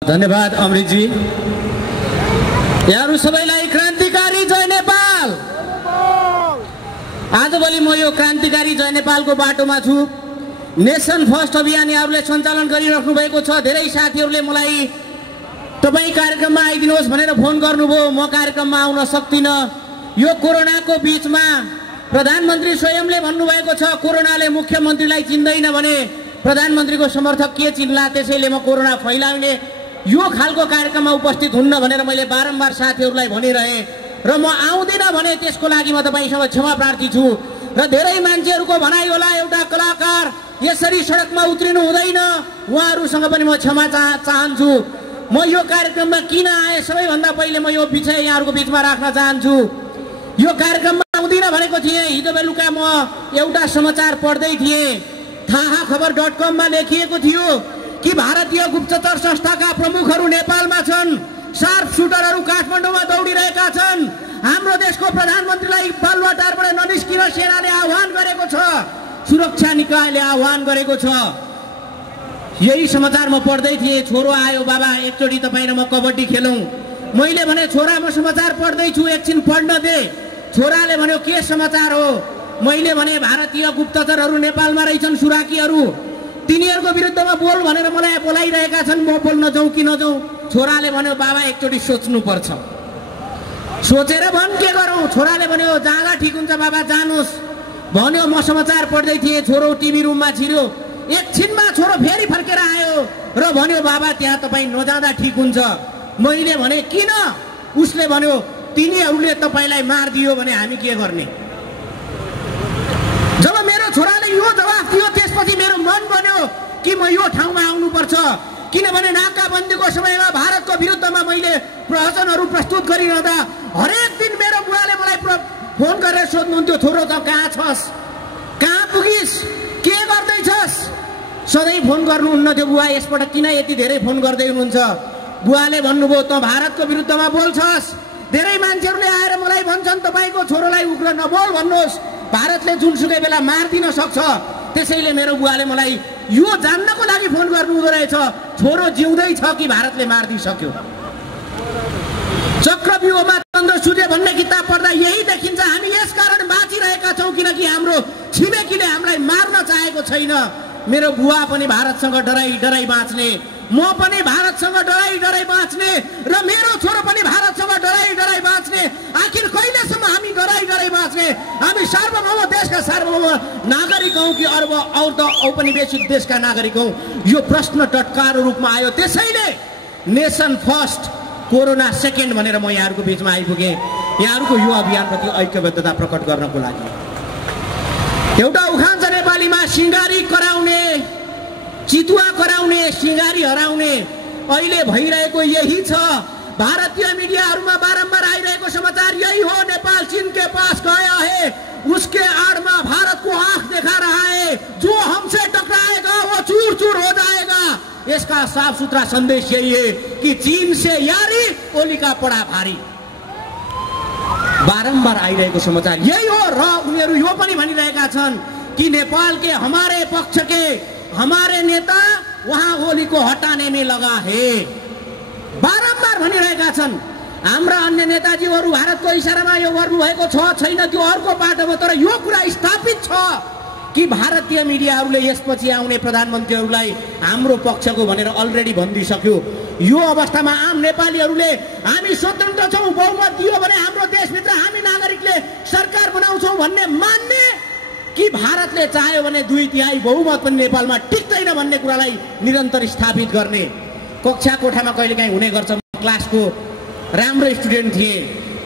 धन्यवाद अमृतजी। यहाँहरु सबैलाई क्रान्तिकारी जय नेपाल। आजभोलि म यो क्रान्तिकारी जय नेपालको बाटोमा छु। नेसन फर्स्ट अभियान यहाँहरुले सञ्चालन गरिराख्नु भएको छ। धेरै साथीहरुले मलाई तपाई कार्यक्रममा आइदिनुहोस् भनेर फोन गर्नुभयो। म कार्यक्रममा आउन सक्दिन। यो कोरोनाको बीचमा प्रधानमन्त्री स्वयंले भन्नुभएको छ कोरोनाले मुख्यमन्त्रीलाई चिन्दैन भने प्रधानमन्त्रीको समर्थक के चिन्ला, त्यसैले म कोरोना फैलाउने यो खालको कार्यक्रममा उपस्थित हुन्न भनेर मैले बारम्बार साथीहरुलाई भनिरहेँ र म आउँदिन भने त्यसको लागि म तपाईसँग क्षमा प्रार्थी छु। र धेरै मान्छेहरुको भनाइ होला एउटा कलाकार यसरी सडकमा उत्रिनु हुँदैन, उहाँहरुसँग पनि म क्षमा चाहन्छु। म यो कार्यक्रममा किन आए सबैभन्दा पहिले म यो विषय यहाँहरुको बीचमा राख्न चाहन्छु। यो कार्यक्रममा आउँदिन भनेको थिएँ। हिजो बेलुका म एउटा समाचार पढ्दै थिएँ। थाहाखबर.com मा लेखिएको थियो कि भारतीय गुप्तचर संस्थाका प्रमुखहरू नेपालमा छन्। शार्प सुटरहरू काठमाडौँमा दौडिरहेका छन्। हाम्रो देशको प्रधानमन्त्रीलाई बालुवाटारबाट ननिस्किन सेनाले आह्वान गरेको छ, सुरक्षा निकायले आह्वान गरेको छ। यही समाचार म पढ्दै थिएँ। छोरो आयो, बाबा एकचोटि तपाईँ र म कबड्डी खेलौँ। मैले भने छोरा म समाचार पढ्दैछु, एकछिन पढ्न दे। छोराले भन्यो के समाचार हो? मैले भने भारतीय गुप्तचरहरू नेपालमा रहेछन्, सुराकीहरू, तिनीहरूको विरुद्धमा बोल भनेर मलाई बोलाइरहेका छन्। म बोल्न जाउँ कि नजाउँ? छोराले भन्यो बाबा एकचोटि सोच्नु पर्छ। सोचेर भन् के गरौँ? छोराले भन्यो जाँदा ठिक हुन्छ बाबा, जानुहोस् भन्यो। म समाचार पढ्दै थिएँ, छोरो टिभी रुममा छिर्यो। एकछिनमा छोरो फेरि फर्केर आयो र भन्यो बाबा त्यहाँ तपाईँ नजाँदा ठिक हुन्छ। मैले भने किन? उसले भन्यो तिनीहरूले तपाईँलाई मारिदियो भने हामी के गर्ने? जब मेरो छोराले यो जवाफ दियो त्यसपछि मेरो मन बन्यो कि म यो ठाउँमा आउनुपर्छ। किनभने नाकाबन्दीको समयमा भारतको विरुद्धमा मैले प्रवचनहरू प्रस्तुत गरिरहँदा हरेक दिन मेरो बुवाले मलाई फोन गरेर सोध्नुहुन्थ्यो छोरो त कहाँ छस्, कहाँ पुगिस्, के गर्दैछस्? सधैँ फोन गर्नुहुन्न थियो बुवा, यसबाट किन यति धेरै फोन गर्दै हुनुहुन्छ? बुवाले भन्नुभयो त भारतको विरुद्धमा बोल्छस्। धेरै मान्छेहरूले आएर मलाई भन्छन् तपाईको छोरोलाई उग्र नबोल भन्नुहोस्, भारतले जुनसुकै बेला मार्दिन सक्छ। त्यसैले मेरो बुवाले मलाई यो जान्नको लागि फोन गर्नुहुँदो रहेछ छोरो जिउँदै छ कि भारतले मारिदिसक्यो। चक्रव्यूहमा चन्द्र सूर्य भन्ने किताब पढ्दा यही देखिन्छ। हामी यसकारण बाँचिरहेका छौँ किनकि हाम्रो छिमेकीले हामीलाई मार्न चाहेको छैन। मेरो बुवा पनि भारतसँग डराई डराई बाँच्ने, म पनि भारतसँग डराई डराई बाँच्ने र मेरो छोरो पनि भारतसँग डराई डराई बाँच्ने। आखिर कहिलेसम्म हामी डराई डराई बाँच्ने? हामी सार्वभौम देशका सार्वभौम नागरिक हौँ कि औपनिवेशिक देशका नागरिक हौँ? यो प्रश्न टटकार रूपमा आयो। त्यसैले नेसन फर्स्ट कोरोना सेकेन्ड भनेर म यहाँहरूको बीचमा आइपुगेँ, यहाँहरूको यो अभियानप्रति ऐक्यबद्धता प्रकट गर्नको लागि। एउटा उखान छ नेपालीमा, सिंगारी कराउने, चितुवा कराउने, सिंगारी हराउने। अहिले भइरहेको यही छ। भारतीय मिडियाहरूमा बारम्बार आइरहेको समाचार यही हो। नेपाल चीन के पास गया है, उसके आड़ में भारत को आंख दिखा रहा है, जो हमसे टकराएगा वो चूर चूर हो जाएगा। इसका साफ सुथरा संदेश यही है कि चीन से यारी ओली का पड़ा भारी। बारम्बार आइरहेको समाचार यही हो र उनीहरू यो पनि भनिरहेका छन् कि नेपाल के हमारे पक्ष के हमारे नेता वहाँ ओली को हटाने में लगा है। बारम्बार भनिरहेका छन्। हाम्रा अन्य नेताजीहरू भारतको इशारामा यो गर्नुभएको छ छैन त्यो अर्को पाटो हो, तर यो कुरा स्थापित छ कि भारतीय मिडियाहरूले यसपछि आउने प्रधानमन्त्रीहरूलाई हाम्रो पक्षको भनेर अलरेडी भनिदिइसक्यो। यो अवस्थामा आम नेपालीहरूले हामी स्वतन्त्र छौँ, बहुमत दियो भने हाम्रो देशभित्र हामी नागरिकले सरकार बनाउँछौँ भन्ने मान्ने कि भारतले चाह्यो भने 2/3 बहुमत पनि नेपालमा टिक्दैन भन्ने कुरालाई निरन्तर स्थापित गर्ने। कक्षा कोठामा कहिलेकाहीँ हुने गर्छ। क्लासको राम्रो स्टुडेन्ट थिएँ।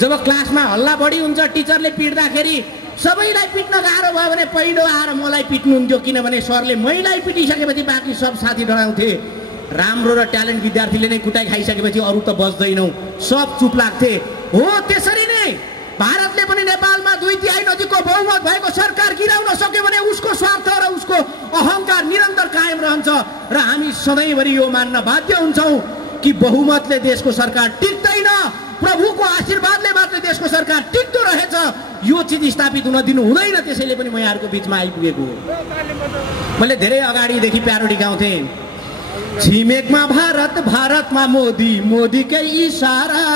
जब क्लासमा हल्ला बढी हुन्छ, टिचरले पिट्दाखेरि सबैलाई पिट्न गाह्रो भयो भने पहिलो आएर मलाई पिट्नुहुन्थ्यो, किनभने सरले मैलाई पिटिसकेपछि बाँकी सब साथी डराउँथे। राम्रो र ट्यालेन्ट विद्यार्थीले नै कुटाइ खाइसकेपछि अरू त बच्दैनौ, सब चुप लाग्थे। हो त्यसरी नै भारतले पनि नेपालमा 2/3 नजिकको बहुमत भएको सरकार गिराउन सक्यो भने उसको स्वार्थ र उसको अहङ्कार निरन्तर कायम रहन्छ र हामी सधैँभरि यो मान्न बाध्य हुन्छौँ कि बहुमतले देशको सरकार टिक्दैन, प्रभुको आशीर्वादले मात्र देशको सरकार टिक्दो रहेछ। यो चिज स्थापित हुन दिनु हुँदैन। त्यसैले पनि म यहाँहरूको बीचमा आइपुगेको हो। मैले धेरै अगाडिदेखि प्यारोडी गाउँथेँ। छिमेकमा भारत, भारतमा मोदी, मोदीकै इशारा,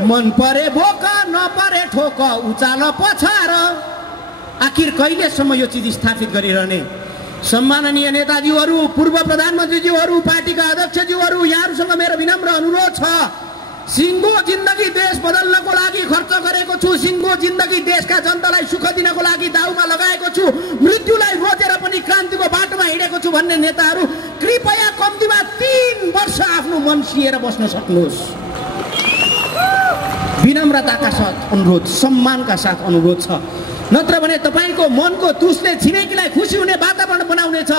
मन परे भोक नपरे ठोक, उचाल पछार। आखिर कहिलेसम्म यो चिज स्थापित गरिरहने? सम्माननीय नेताजीहरू, पूर्व प्रधानमन्त्रीज्यूहरू, पार्टीका अध्यक्षज्यूहरू, यहाँहरूसँग मेरो विनम्र अनुरोध छ, सिङ्गो जिन्दगी देश बदल्नको लागि खर्च गरेको छु, सिङ्गो जिन्दगी देशका जनतालाई सुख दिनको लागि दाउमा लगाएको छु, मृत्युलाई रोजेर पनि क्रान्तिको बाटोमा हिँडेको छु भन्ने नेताहरू कृपया कम्तीमा 3 वर्ष आफ्नो मन सिएर बस्न सक्नुहोस्। विनम्रताका साथ अनुरोध, सम्मानका साथ अनुरोध छ। नत्र भने तपाईँको मनको तुसले छिमेकीलाई खुसी हुने वातावरण बनाउनेछ।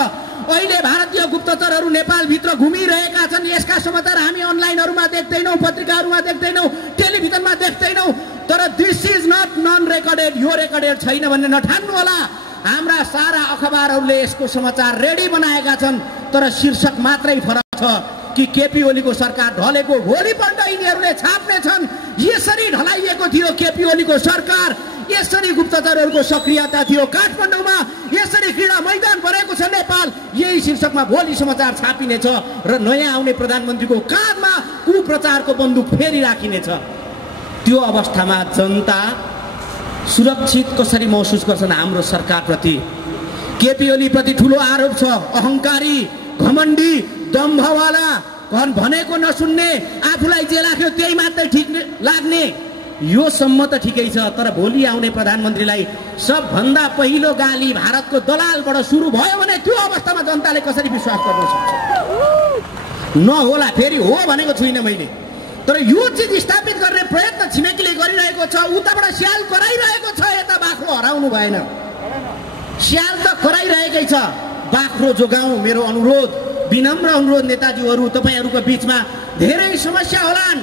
अहिले भारतीय गुप्तचरहरू नेपालभित्र घुमिरहेका छन्। यसका समाचार हामी अनलाइनहरूमा देख्दैनौँ, पत्रिकाहरूमा देख्दैनौँ, टेलिभिजनमा देख्दैनौँ। तर this is not non recorded, यो रेकर्डेड छैन भन्ने नठान्नु होला। हाम्रा सारा अखबारहरूले यसको समाचार रेडी बनाएका छन्, तर शीर्षक मात्रै फरक छ कि केपी ओलीको सरकार ढलेको भोलिपल्ट यिनीहरूले छाप्नेछन्। यसरी ढलाइएको थियो केपी ओलीको सरकार, यसरी गुप्तचरहरूको सक्रियता थियो काठमाडौँमा, यसरी क्रीडा मैदान बनेको छ नेपाल। यही शीर्षकमा भोलि समाचार छापिनेछ र नयाँ आउने प्रधानमन्त्रीको काँधमा कुप्रचारको बन्दुक फेरि राखिनेछ। त्यो अवस्थामा जनता सुरक्षित कसरी महसुस गर्छन् हाम्रो सरकारप्रति? केपी ओलीप्रति ठुलो आरोप छ, अहङ्कारी, घमण्डी, दम्भवाला, भनेको नसुन्ने, आफूलाई जे लाग्यो त्यही मात्रै ठिक लाग्ने। यो सम्म त ठिकै छ, तर भोलि आउने प्रधानमन्त्रीलाई सबभन्दा पहिलो गाली भारतको दलालबाट सुरु भयो भने त्यो अवस्थामा जनताले कसरी विश्वास गर्न सक्छ? नहोला, फेरि हो भनेको छुइनँ मैले, तर यो चिज स्थापित गर्ने प्रयत्न छिमेकीले गरिरहेको छ। उताबाट स्याल कराइरहेको छ, यता बाख्रो हराउनु भएन। स्याल त कराइरहेकै छ, बाख्रो जोगाउँ। मेरो अनुरोध, विनम्र अनुरोध नेताजीहरू, तपाईँहरूको बिचमा धेरै समस्या होलान्,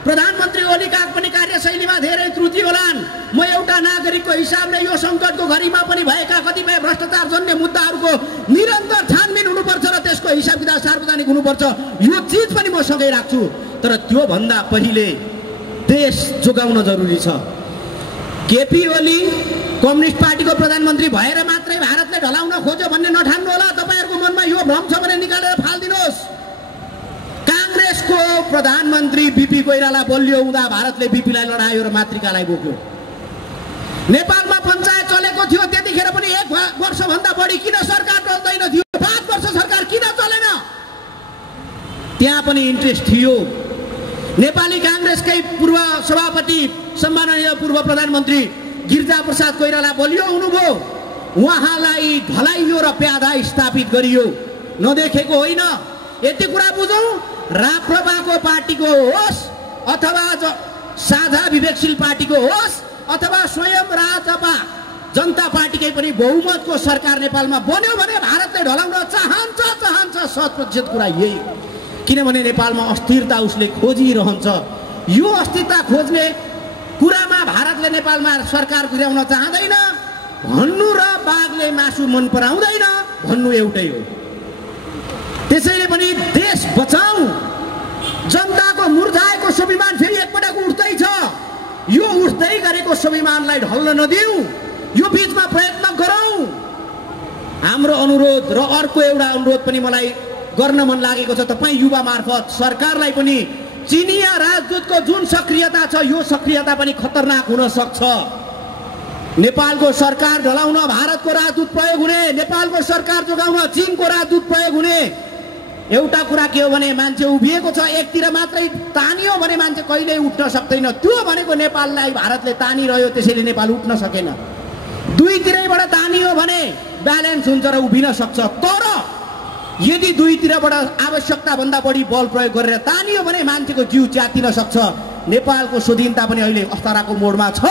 प्रधानमन्त्री ओलीका पनि कार्यशैलीमा धेरै त्रुटि होलान्। म एउटा नागरिकको हिसाबले यो सङ्कटको घडीमा पनि भएका कतिपय भ्रष्टाचारजन्य मुद्दाहरूको निरन्तर छानबिन हुनुपर्छ र त्यसको हिसाब किताब सार्वजनिक हुनुपर्छ। यो चिज पनि म सँगै राख्छु, तर त्योभन्दा पहिले देश जोगाउन जरुरी छ। केपी ओली कम्युनिस्ट पार्टीको प्रधानमन्त्री भएर मात्रै भारतले ढलाउन खोज्यो भन्ने नठान्नु होला। तपाईँहरूको मनमा यो भ्रम छ भने निकालेर फालिदिनुहोस्। काङ्ग्रेसको प्रधानमन्त्री बीपी कोइराला बलियो हुँदा भारतले बीपीलाई लडायो र मातृकालाई बोक्यो। नेपालमा पञ्चायत चलेको थियो, त्यतिखेर पनि 1 वर्षभन्दा बढी किन सरकार चल्दैन थियो? 5 वर्ष सरकार किन चलेन? त्यहाँ पनि इन्ट्रेस्ट थियो। नेपाली काङ्ग्रेसकै पूर्व सभापति सम्माननीय पूर्व प्रधानमन्त्री गिरिजाप्रसाद कोइराला बलियो हुनुभयो, उहाँलाई ढलाइयो र प्यादा स्थापित गरियो। नदेखेको होइन। यति कुरा बुझौँ, राप्रपाको पार्टीको होस् अथवा साझा विवेकशील पार्टीको होस् अथवा स्वयं राजपा जनता पार्टीकै पनि बहुमतको सरकार नेपालमा बन्यो भने भारतले ढलाउन चाहन्छ 100% कुरा यही। किनभने नेपालमा अस्थिरता उसले खोजिरहन्छ। यो अस्थिरता खोज्ने कुरामा भारतले नेपालमा सरकार गुर्याउन चाहँदैन। भन्नु र बाघले मासु मन पराउँदैन भन्नु एउटै हो। त्यसैले पनि देश बचाऊ। जनताको मुर्झाएको स्वाभिमान फेरि एकपटक उठ्दैछ। यो उठ्दै गरेको स्वाभिमानलाई ढल्न नदिऊ। यो बीचमा प्रयत्न गरौँ। हाम्रो अनुरोध र अर्को एउटा अनुरोध पनि मलाई गर्न मन लागेको छ, तपाईँ युवा मार्फत सरकारलाई पनि चिनिया राजदूतको जुन सक्रियता छ यो सक्रियता पनि खतरनाक हुन सक्छ। नेपालको सरकार ढलाउन भारतको राजदूत प्रयोग हुने, नेपालको सरकार जोगाउन चीनको राजदूत प्रयोग हुने। एउटा कुरा के हो भने मान्छे उभिएको छ, एकतिर मात्रै तानियो भने मान्छे कहिल्यै उठ्न सक्दैन। त्यो भनेको नेपाललाई भारतले तानिरह्यो, त्यसैले नेपाल उठ्न सकेन। दुईतिरैबाट तानियो भने ब्यालेन्स हुन्छ र उभिन सक्छ। तर यदि दुईतिरबाट आवश्यकता भन्दा बढी बल प्रयोग गरेर तानियो भने मान्छेको जिउ च्यातिन सक्छ। नेपालको स्वाधीनता पनि अहिले अस्थाराको मोडमा छ।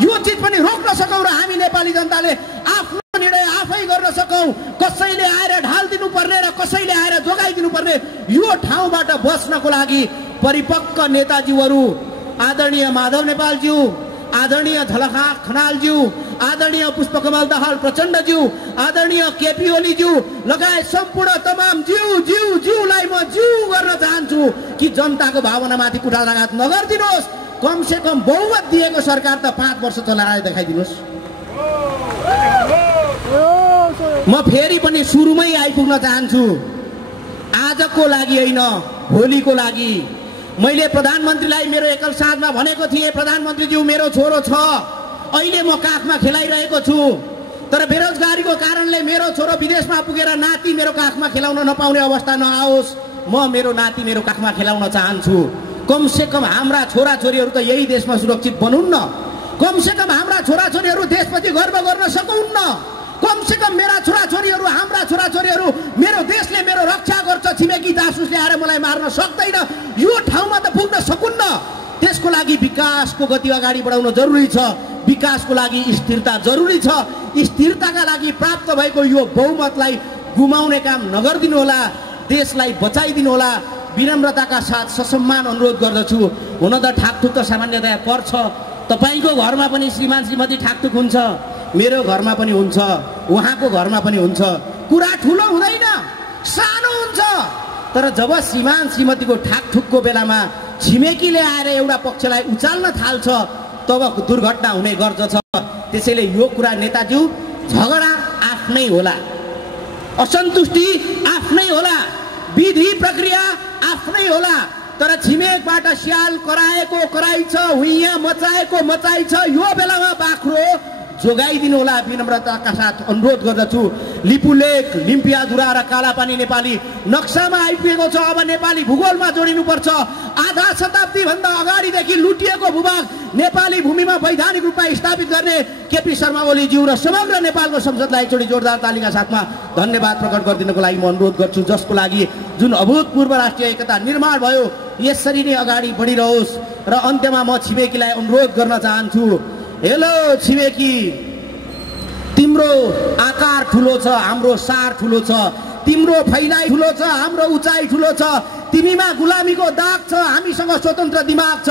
यो चिज पनि रोक्न सकौँ र हामी नेपाली जनताले आफ्नो निर्णय आफै गर्न सकौँ। कसैले आएर ढालिदिनु पर्ने र कसैले आएर जोगाइदिनु पर्ने यो ठाउँबाट बस्नको लागि परिपक्व नेताजीहरू आदरणीय माधव नेपालज्यू, आदरणीय झलखा खनालज्यू, आदरणीय पुष्पकमल दाहाल प्रचण्डज्यू, आदरणीय केपी ओलीज्यू लगायत सम्पूर्ण तमाम ज्यूलाई म ज्यू गर्न चाहन्छु कि जनताको भावनामाथि कुठाराघात नगरिदिनुहोस्। कमसे कम बहुमत दिएको सरकार त 5 वर्ष चलाएर देखाइदिनुहोस्। म फेरि पनि सुरुमै आइपुग्न चाहन्छु। आजको लागि होइन, भोलिको लागि। मैले प्रधानमन्त्रीलाई मेरो एकल साथमा भनेको थिएँ, प्रधानमन्त्रीज्यू मेरो छोरो छ, अहिले म काखमा खेलाइरहेको छु, तर बेरोजगारीको कारणले मेरो छोरो विदेशमा पुगेर नाति मेरो काखमा खेलाउन नपाउने अवस्था नआओस्। म मेरो नाति मेरो काखमा खेलाउन चाहन्छु। कमसेकम हाम्रा छोराछोरीहरू त यही देशमा सुरक्षित बनुन् न। कमसेकम हाम्रा छोराछोरीहरू देशप्रति गर्व गर्न सकुन् न। कमसेकम मेरा छोराछोरीहरू, हाम्रा छोराछोरीहरू, मेरो देशले मेरो रक्षा गर्छ, छिमेकी जासुसले आएर मलाई मार्न सक्दैन, यो ठाउँमा त पुग्न सकुन्न। त्यसको लागि विकासको गति अगाडि बढाउन जरुरी छ। विकासको लागि स्थिरता जरुरी छ। स्थिरताका लागि प्राप्त भएको यो बहुमतलाई गुमाउने काम नगरिदिनु होला। देशलाई बचाइदिनु होला। विनम्रताका साथ ससम्मान अनुरोध गर्दछु। हुन त ठाकठुक त सामान्यतया पर्छ। तपाईको घरमा पनि श्रीमान श्रीमती ठाकठुक हुन्छ, मेरो घरमा पनि हुन्छ, उहाँको घरमा पनि हुन्छ। कुरा ठुलो हुँदैन, सानो हुन्छ। तर जब श्रीमान श्रीमतीको ठाकठुकको बेलामा छिमेकीले आएर एउटा पक्षलाई उचाल्न थाल्छ तब दुर्घटना हुने गर्दछ। त्यसैले यो कुरा नेताज्यू, झगडा आफ्नै होला, असन्तुष्टि आफ्नै होला, विधि प्रक्रिया आफ्नै होला, तर छिमेकबाट स्याल कराएको कराइ छ, हुइया मचाएको मचाइ छ। यो बेलामा बाख्रो जोगाइदिनु होला। विनम्रताका साथ अनुरोध गर्दछु। लिपुलेक, लिम्पियाधुरा र कालापानी नेपाली नक्सामा आइपुगेको छ। अब नेपाली भूगोलमा जोडिनुपर्छ। आधा शताब्दी भन्दा अगाडिदेखि लुटिएको भूभाग नेपाली भूमिमा वैधानिक रूपमा स्थापित गर्ने केपी शर्मा ओलीज्यू र समग्र नेपालको संसदलाई एकचोटि जोरदार तालीका साथमा धन्यवाद प्रकट गरिदिनको लागि म अनुरोध गर्छु। जसको लागि जुन अभूतपूर्व राष्ट्रिय एकता निर्माण भयो यसरी नै अगाडि बढिरहोस्। र अन्त्यमा म छिमेकीलाई अनुरोध गर्न चाहन्छु, हेलो छिमेकी, तिम्रो आकार ठुलो छ, हाम्रो सार ठुलो छ, तिम्रो फैलाइ ठुलो छ, हाम्रो उचाइ ठुलो छ, तिमीमा गुलामीको दाग छ, हामीसँग स्वतन्त्र दिमाग छ,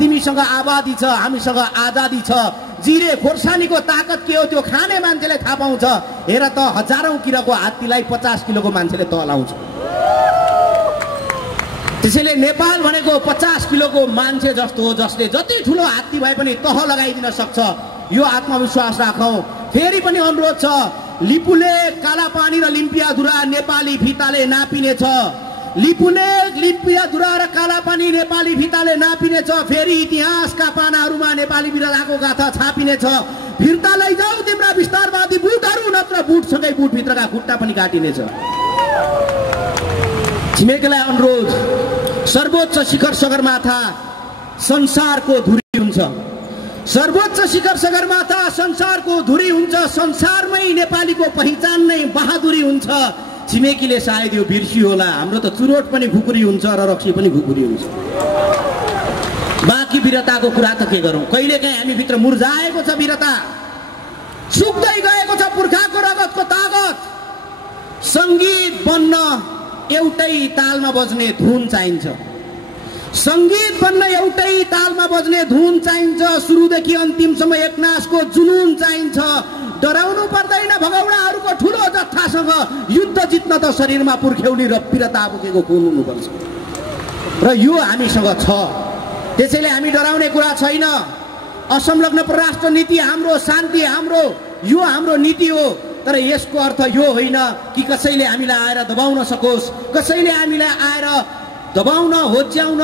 तिमीसँग आबादी छ, हामीसँग आजादी छ। जिरे खोर्सानीको ताकत के हो त्यो खाने मान्छेले थाहा पाउँछ। हेर त, हजारौं किलोको हात्तीलाई 50 किलोको मान्छेले तलाउँछ। त्यसैले नेपाल भनेको 50 किलोको मान्छे जस्तो हो, जसले जति ठुलो हात्ती भए पनि तह लगाइदिन सक्छ। यो आत्मविश्वास राखौं। फेरि पनि अनुरोध छ, लिपुलेक, कालापानी र लिम्पियाधुरा नेपाली फिताले नापिने छ। लिपुलेक, लिम्पियाधुरा र कालापानी नेपाली फिताले नापिने छ। फेरि इतिहासका पानाहरूमा नेपाली वीरताको गाथा छापिने छ। फिर्ता लैजाऊ तिम्रा विस्तारवादी बुटहरू, नत्र बुटसँगै बुटभित्रका खुट्टा पनि काटिनेछ। छिमेकीलाई अनुरोध, सर्वोच्च शिखर सगरमाथा संसारको धुरी हुन्छ। सर्वोच्च शिखर सगरमाथा संसारको धुरी हुन्छ। संसारमै नेपालीको पहिचान नै बहादुरी हुन्छ। छिमेकीले सायद यो बिर्सियो होला। हाम्रो त चुरोट पनि खुकुरी हुन्छ र रक्सी पनि खुकुरी हुन्छ। बाँकी वीरताको कुरा त के गरौँ? कहिलेकाहीँ हामीभित्र मुर्झाएको छ वीरता, सुक्दै गएको छ पुर्खाको रगतको तागत। सङ्गीत बन्न एउटै तालमा बज्ने धुन चाहिन्छ। सङ्गीत बन्न एउटै तालमा बज्ने धुन चाहिन्छ। सुरुदेखि अन्तिमसम्म एकनासको जुनुन चाहिन्छ। डराउनु पर्दैन। भगौडाहरूको ठुलो जत्थासँग युद्ध जित्न त शरीरमा पुर्ख्यौली र वीरता बोकेको खून हुनुपर्छ र यो हामीसँग छ। त्यसैले हामी डराउने कुरा छैन। असंलग्न परराष्ट्र नीति हाम्रो, शान्ति हाम्रो, यो हाम्रो नीति हो। तर यसको अर्थ यो होइन कि कसैले हामीलाई आएर दबाउन सकोस्, कसैले हामीलाई आएर दबाउन, होच्याउन,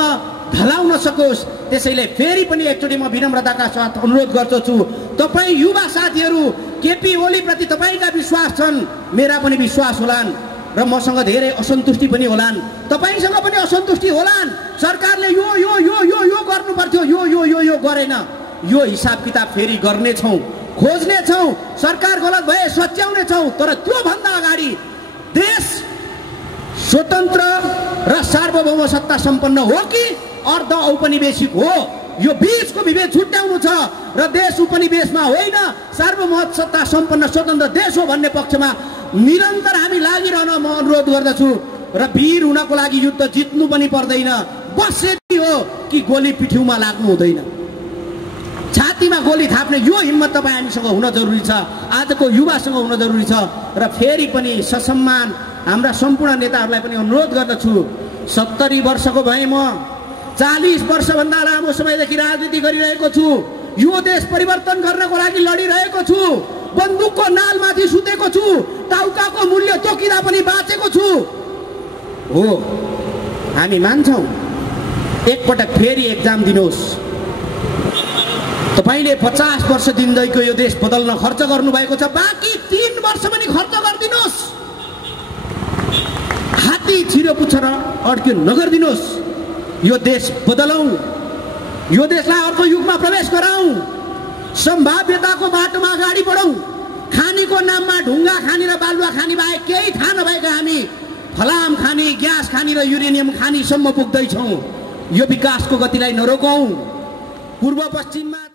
ढलाउन सकोस्। त्यसैले फेरि पनि एकचोटि म विनम्रताका साथ अनुरोध गर्दछु, तपाईँ युवा साथीहरू, केपी ओलीप्रति तपाईँका विश्वास छन्, मेरा पनि विश्वास होलान् र मसँग धेरै असन्तुष्टि पनि होलान्, तपाईँसँग पनि असन्तुष्टि होलान्। सरकारले यो यो यो यो यो गर्नु पर्थ्यो, यो यो यो यो गरेन। यो हिसाब किताब फेरि गर्नेछौँ, खोज्नेछौँ। सरकार गलत भए सच्याउनेछौँ। तर त्योभन्दा अगाडि देश स्वतन्त्र र सार्वभौम सत्ता सम्पन्न हो कि अर्ध औपनिवेशिक हो, यो बीचको विभेद छुट्याउनु छ। र देश उपनिवेशमा होइन, सार्वभौम सत्ता सम्पन्न स्वतन्त्र देश हो भन्ने पक्षमा निरन्तर हामी लागिरहन म अनुरोध गर्दछु। र वीर हुनको लागि युद्ध जित्नु पनि पर्दैन। बस यति हो कि गोली पिठ्यूमा लाग्नु हुँदैन, छातीमा गोली थाप्ने यो हिम्मत तपाईँ हामीसँग हुन जरुरी छ। आजको युवासँग हुन जरुरी छ। र फेरि पनि ससम्मान हाम्रा सम्पूर्ण नेताहरूलाई पनि अनुरोध गर्दछु, 70 वर्षको भए म 40 वर्षभन्दा लामो समयदेखि राजनीति गरिरहेको छु। यो देश परिवर्तन गर्नको लागि लडिरहेको छु। बन्दुकको नालमाथि सुतेको छु। टाउकाको मूल्य तोकिँदा पनि बाँचेको छु। हो, हामी मान्छौँ। एकपटक फेरि एक्जाम दिनुहोस्। तपाईँले 50 वर्ष दिँदैको यो देश बदल्न खर्च गर्नुभएको छ, बाँकी 3 वर्ष पनि खर्च गरिदिनुहोस्। हात्ती छिरो पुच्छर अड्क्यो नगरिदिनुहोस्। यो देश बदलौँ, यो देशलाई अर्को युगमा प्रवेश गराउँ, सम्भाव्यताको बाटोमा अगाडि बढौँ। खानीको नाममा ढुङ्गा खानी र बालुवा खानी बाहेक केही थाहा नभएका हामी फलाम खानी, ग्यास खानी र युरेनियम खानीसम्म पुग्दैछौँ। यो विकासको गतिलाई नरोकौँ। पूर्व पश्चिममा